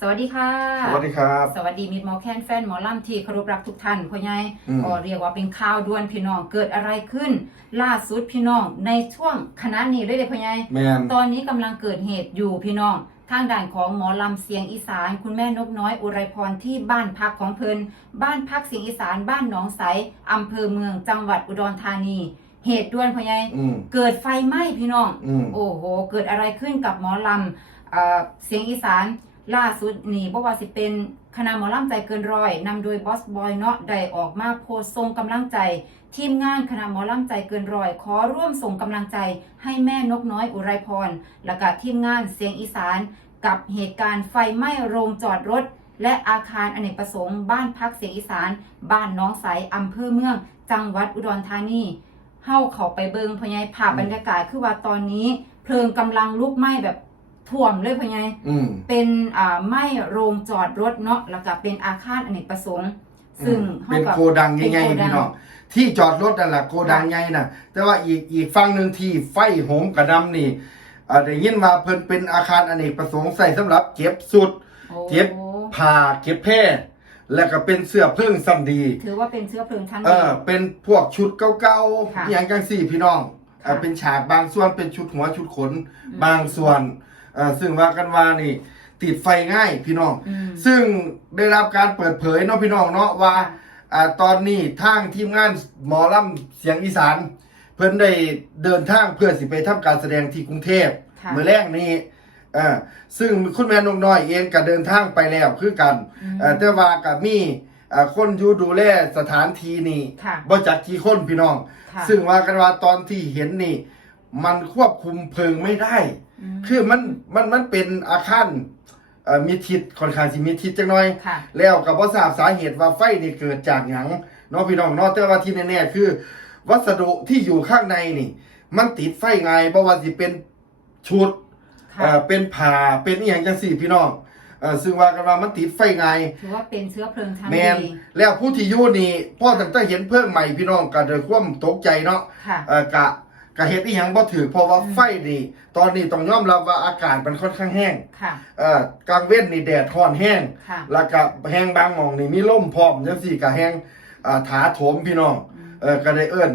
สวัสดีค่ะ สวัสดีครับ สวัสดีมิตรหมอแคนแฟนหมอลำที่เคารพรักทุกท่านพ่อใหญ่อืม ก็เรียกว่าเป็นข่าวด่วนพี่น้องเกิดอะไรขึ้น ล่าสุดพี่น้องในช่วงคณะนี้เลยเด้อพ่อใหญ่แมนตอนนี้กำลังเกิดเหตุอยู่พี่น้อง ทางด่านของหมอลำเสียงอีสาน คุณแม่นกน้อยอุไรพรที่บ้านพักของเพลินบ้านพักเสียงอีสานบ้านหนองใสอำเภอเมืองจังหวัดอุดรธานี เหตุด่วนพ่อใหญ่อืมเกิดไฟไหม้พี่น้อง อืม โอ้โห เกิดอะไรขึ้นกับหมอลำเอ่อเสียงอีสาน ล่าสุดนี่บอกว่าสิเป็นคณะหมอลำใจเกินร้อยนำโดยบอสบอยเนาะได้ออกมาโพสต์ส่งกำลังใจ ทีมงานคณะหมอลำใจเกินร้อยขอร่วมส่งกำลังใจให้แม่นกน้อยอุไรพร และก็ทีมงานเสียงอีสาน กับเหตุการณ์ไฟไหม้โรงจอดรถ และอาคารอเนกประสงค์บ้านพักเสียงอีสาน บ้านน้องใสอำเภอเมือง จังหวัดอุดรธานีเฮาเขาไปเบิงพะไยภาพบรรยากาศคือว่าตอนนี้ เพลิงกำลังลุกไหม้แบบ ท่วมเลยพะไยอืม เป็นอ่าไหม้โรงจอดรถเนาะแล้วก็เป็นอาคารอเนกประสงค์ ซึ่งอืมเป็นฮาโกดังเป็นใหญ่โกๆดัพี่น้องที่จอดรถนั่นแหละโกดังใหญ่น่ะแต่ว่าอีกอีกฝั่งหนึ่งที่ไฟโหมกระดำนี่อ่าได้ยินว่าเพิ่นเป็นอาคารอเนกประสงค์ใส่สำหรับเก็บสุด โอ้เก็บผ้าเก็บแพร่แล้วก็เป็นเสื้อเพิ่งซ้ำดี ถือว่าเป็นเชื้อเพลิงชั้นเอดีอเป็นพวกชุดเก่าค่ะๆอย่างจังสี่พี่น้องเอ่อค่ะเป็นฉากบางส่วนเป็นชุดหัวชุดขนอืมบางส่วน เอ่อซึ่งว่ากันว่านี่ ติดไฟง่ายพี่น้อง อืม ซึ่งได้รับการเปิดเผยเนาะพี่น้องเนาะว่าอ่าตอนนี้ทางทีมงานหมอลำเสียงอีสาน เพิ่นได้เดินทางเพื่อสิไปทำการแสดงที่กรุงเทพค่ะ เมื่อแรกนี้เอ่าซึ่งคุณแม่นงน้อยเองก็เดินทางไปแล้วคือกันอืมเอ่อแต่ว่าก็มีอ่าคนอยู่ดูแลสถานที่นี่ค่ะ บ่จักกี่คนพี่น้อง ค่ะ ซึ่งว่ากันว่าตอนที่เห็นนี่ มันควบคุมเพลิงไม่ได้มคือมันมันมันเป็นอาคารเอ่อมีทิศค่อนข้างสิมีทิศจังหน่อยค่ะแล้วก็บ่ทราบสาเหตุว่าไฟนี่เกิดจากหยังเนาะพี่น้องเนาะแต่ว่าที่แน่ๆคือ วัสดุที่อยู่ข้างในนี่ มันติดไฟไงบ่ว่าสิเป็นชุดค่ะเอ่อเป็นผ้าเป็นอีหยังจังซี่พี่น้องเอ่อซึ่งว่ากันว่ามันติดไฟไงถือว่าเป็นเชื้อเพลิงชั้นแมนดีแล้วผู้ที่อยู่นี่พ่อตั้งแต่เห็นเพิ่งใหม่พี่น้องก็ด้วยความตกใจเนาะค่ะเอ่อ กะกะเฮ็ดอีหยังบ่ถือเพราะว่าอืมไฟนี่ตอนนี้ต้องยอมรับว่าอากาศมันค่อนข้างแห้งค่ะ เอ่อกลางเว้นนี่แดดร้อนแห้ง ค่ะ แล้วก็แห้งบางหม่องนี่มีลมพร้อมจังซี่ก็แห้งอ่าถาโถมพี่น้องอืมเออก็ได้เอิ้น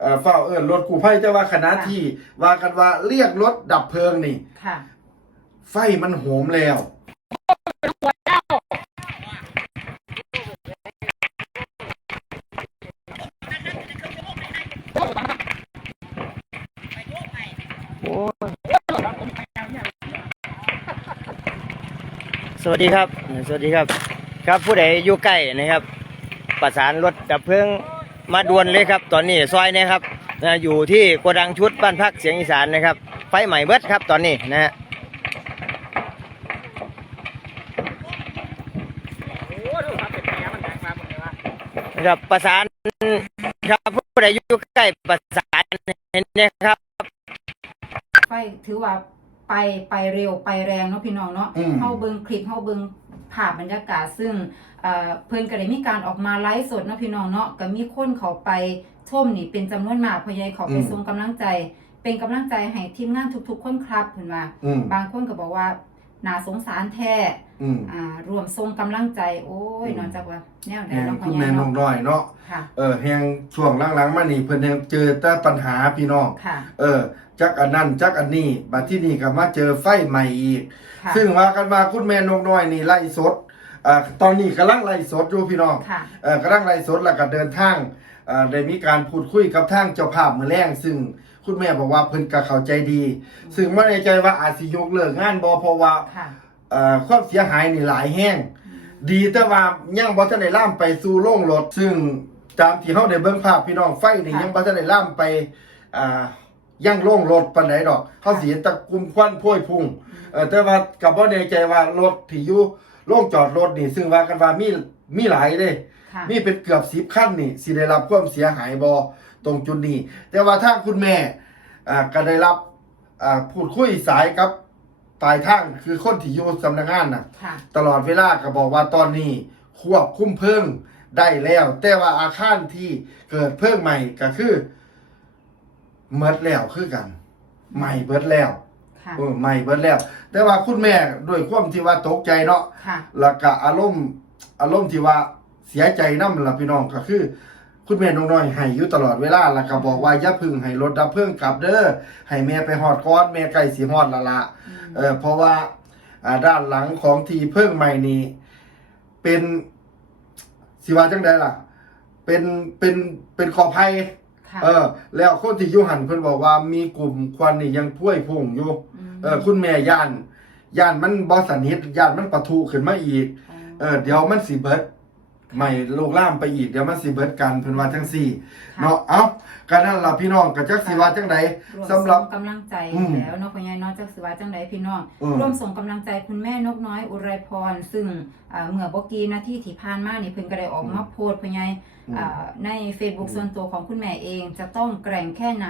เอ่อเฝ้าเอิ้นรถกู้ภัยแต่ว่าขณะค่ะ ที่ว่ากันว่าเรียกรถดับเพลิงนี่ ค่ะ ไฟมันโหมแล้ว สวัสดีครับ สวัสดีครับ ครับผู้ใดอยู่ใกล้นะครับ ประสานรถดับเพลิงมาด่วนเลยครับ ตอนนี้ซอยเนะครับนะอยู่ที่โกดังชุดบ้านพักเสียงอีสานนะครับ ไฟใหม่เบิดครับตอนนี้นะฮะครับประสานครับผู้ใดอยู่ใกล้ประสานนะครับไฟถือว่า ไปไปเร็วไปแรงเนาะพี่น้องเนาะอืม เฮาเบิ่งคลิปเฮาเบิ่งภาพบรรยากาศซึ่งเอ่อเพิ่นก็ได้มีการออกมาไลฟ์สดเนาะพี่น้องเนาะก็มีคนเขาไปชมนี่เป็นจำนวนมากเพราะยายเขาไปอืมส่งกำลังใจ เป็นกำลังใจให้ทีมงานทุกๆคนครับเพิ่นว่า อืม บางคนก็บอกว่า น่าสงสารแท้อืมอ่ารวมส่งกำลังใจ โอ้ยอืมนอกจากว่าแนวไหนแห่งเนาะพ่อคุณใหญ่แม่นเนาะงน้อยเนาะค่ะ เออแห่งช่วงหลังๆมานี่เพิ่นยังเจอแต่ปัญหาพี่น้องค่ะ เออ จักอันนั้นจักอันนี้บัดที่นี่ก็มาเจอไฟใหม่อีก ค่ะ ซึ่งว่ากันว่าคุณแม่นกน้อยนี่ไล่สดอ่าตอนนี้กำลังไล่สดอยู่พี่น้องค่ะ เออกำลังไล่สดแล้วก็เดินทางอ่าได้มีการพูดคุยกับทางเจ้าภาพมื้อแรงซึ่ง คุณแม่บอกว่าเพิ่นก็เข้าใจดี ซึ่งไม่แน่ใจว่าอาจสิยกเลิกงานบ่เพราะว่าค่ะ เอ่อความเสียหายนี่หลายแห้ง ดีแต่ว่ายังบ่ทันได้ล่ามไปสู่โรงรถ ซึ่งตามที่เฮาได้เบิ่งภาพพี่น้องไฟนี่ค่ะ ยังบ่ทันได้ล่ามไปอ่ายังโรงรถปานใดดอกเฮาสิเห็นแตะกลุ่มควันพวยพุ่งเออแต่ว่าก็บ่แน่ใจว่ารถที่อยู่โรงจอดรถนี่ ซึ่งว่ากันว่ามีมีหลายเด้ ค่ะมีเป็นเกือบ10คันนี่สิได้รับความเสียหายบ่ ตรงจุดนี้ แต่ว่าทางคุณแม่อ่าก็ได้รับอ่าพูดคุยสายกับปลายทางคือคนที่อยู่สำนักงานน่ะค่ะตลอดเวลาก็บอกว่าตอนนี้ควบคุมเพลิงได้แล้ว แต่ว่าอาคารที่เกิดเพลิงใหม่ก็คือเมิดแล้วคือกัน ใหม่เบิดแล้วค่ะเออใหม่เบิดแล้ว แต่ว่าคุณแม่ด้วยความที่ว่าตกใจเนาะค่ะแล้วก็อารมณ์อารมณ์ที่ว่าเสียใจนำล่ะพี่น้องก็คือ คุณแม่น้องน้อยให้อยู่ตลอดเวลาแล้วก็บอกว่าอย่าพึ่งให้รถดับเพลิงกลับเด้อให้แม่ไปฮอดก่อนแม่ใกล้สิฮอดและละเออเพราะว่าอ่าด้านหลังของที่เพิ่งใหม่นี้ เป็นสิว่าจังไดล่ะ เป็นเป็นเป็นขอภัยค่ะเออ แล้วคนที่อยู่หันเพิ่นบอกว่ามีกลุ่มควันนี่ยังพวยพุ่งอยู่มเออ คุณแม่ย่านย่านมันบ่สนิทย่านมันปะทุขึ้นมาอีก เออเดี๋ยวมันสิเบิด ใหม่ลูกล่ามไปอีกเดี๋ยวมันสิเบิดกันเพิ่นว่าจังซี่ค่ะเนาะเอ้าก็นั่นล่ะพี่น้องก็จักสิว่าจังใดร่วมสำหรับส่งกำลังใจอืมแล้วเนาะพ่อใหญ่เนาะจากสิว่าจังไดพี่น้องอืมร่วมส่งกำลังใจคุณแม่นกน้อยอุไรพร ซึ่งอ่าเมื่อบ่กี่นาทีที่ผ่านมานี่เพิ่นก็ได้ออกมาโพสต์พ่อใหญ่อืมอ่าใน Facebook อืมส่วนตัวของคุณแม่เองจะต้องแกร่งแค่ไหน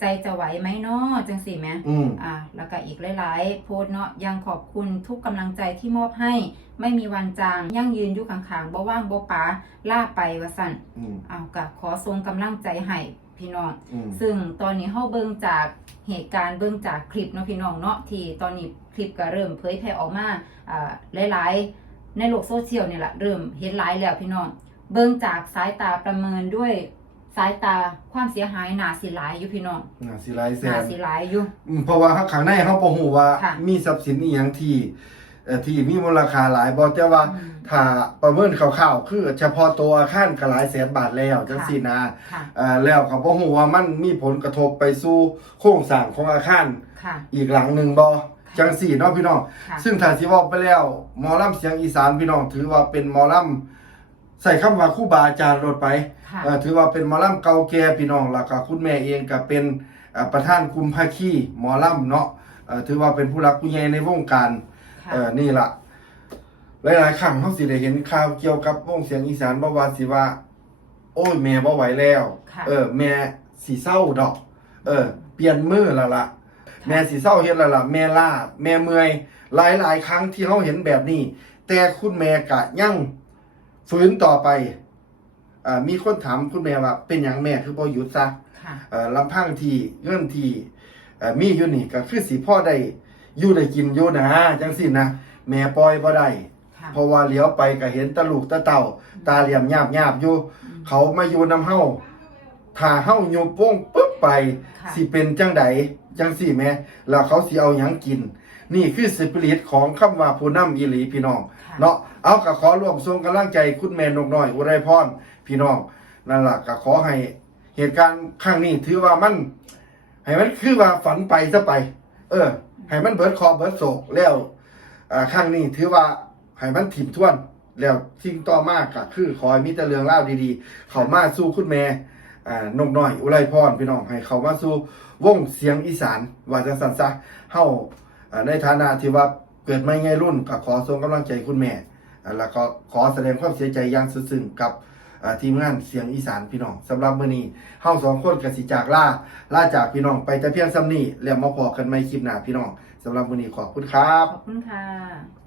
ใจจะไหวไหมเนาะจังสี่แหมอืมอ่าแล้วก็อีกหลายๆ โพสต์เนาะยังขอบคุณทุกกำลังใจที่มอบให้ ไม่มีวันจางยั่งยืนอยู่ข้างๆบ่ว่างบ่ป๋าล่าไปว่าสั่นอืมเอากับขอทรงกำลังใจให้พี่น้อง อืมซึ่งตอนนี้เฮาเบิ่งจากเหตุการณ์เบิ่งจากคลิปเนาะพี่น้องเนาะที่ตอนนี้คลิปก็เริ่มเผยแพร่ออกมาอ่าหลายๆ ในโลกโซเชียลนี่แหละเริ่มเห็นหลายแล้วพี่น้อง เบิ่งจากสายตาประเมินด้วย สายตาความเสียหายหนาสิหลายอยู่พี่น้องน่าสิหลายแสหนานสิหลายอยู่ อืมเพราะว่าข้างในเฮาบ่ฮู้ว่าค่ะ มีทรัพย์สินอีหยังที่เอ่อที่มีมูลค่าหลายบ่แต่ว่า อืม ถ้าประเมินคร่าวๆคือเฉพาะตัวอาคารก็หลายแสนบาทแล้วจังซี่นะค่ะ เอ่อแล้วก็บ่ฮู้ว่ามันมีผลกระทบไปสู่โครงสร้างของอาคาร ค่ะ อีกหลังหนึ่งบ่จังสี่เนาะพี่น้อง ค่ะ ซึ่งถ้าสิเว้าไปแล้วหมอลำเสียงอีสานพี่น้องถือว่าเป็นหมอลำ ใส่คำว่าครูบาอาจารย์รถไปค่ะ เอ่อถือว่าเป็นหมอลำเก่าแก่พี่น้องแล้วก็คุณแม่เองก็เป็นเอ่อประธานกลุ่มภาคีหมอลำเนาะเอ่อถือว่าเป็นผู้รักผู้ใหญ่ในวงการ ค่ะ เออนี่ล่ะ หลายๆครั้งเขาสิได้เห็นข่าวเกี่ยวกับวงเสียงอีสานบ่ว่าสิว่า โอ้ยแม่บ่ไหวแล้ว ค่ะ เออ แม่สิเศร้าดอก เออ เปลี่ยนมือแล้วล่ะแม่สิเศร้าเฮ็ดแล้วล่ะแม่ล่าแม่เมื่อยหลายๆ ครั้งที่เขาเห็นแบบนี้ แต่คุณแม่กะยัง ฝืนต่อไปอ่ามีคนถามคุณแม่ว่า เป็นหยังแม่คือบ่หยุดซะค่ะเอ่อลำพังที่เงินที่เอ่อมีอยู่นี่ก็คือสิพ่อได้อยู่ได้กินอยู่นะจังสินะแม่ปล่อยบ่ได้ค่ะเพราะว่าเลี้ยวไปก็เห็นตะลูกตะเต่า ตาเหลี่ยมหยาบหยาบๆอยู่อืมเขามาอยู่นำเฮาถ้าเฮาโยโป้งปึ๊บไปค่ะสิเป็นจังใดจังสี่แม่แล้วเขาสิเอาหยังกิน นี่คือสปิริตของคำว่าผู้นำอีหลีพี่น้องค่ะเนาะเอาก็ขอร่วมส่งกำลังใจคุณแม่นกน้อยอุไรพรพี่น้องนั่นล่ะก็ขอให้เหตุการณ์ครั้งนี้ถือว่ามันให้มันคือว่าฝันไปซะไป เออ ให้มันเบิดคอเบิดโศกแล้วอ่าครั้งนี้ถือว่าให้มันถิ่มท่วนแล้วสิ่งต่อมากก็คือขอให้มีแต่เรื่องเล่าวดีๆ เขามาสู้คุณแม่อ่านกน้อย อุไรพรพี่น้องให้เขามาสู้วงเสียงอีสานว่าจังสันซะเฮาอ่า ในฐานะที่ว่าเกิดไม่ไงรุ่นก็ขอส่งกำลังใจคุณแม่ แล้วก็ขอแสดงความเสียใจอย่างสุดซึ้งกับทีมงานเสียงอีสานพี่น้องสำหรับมื้อนี้เฮาสองคนก็สิจากลาลาจากพี่น้องไปแต่เพียงซ้ำนี้แล้วมาพอกันใหม่คลิปหน้าพี่น้องสำหรับมื้อนี้ขอบคุณครับ ขอบคุณค่ะ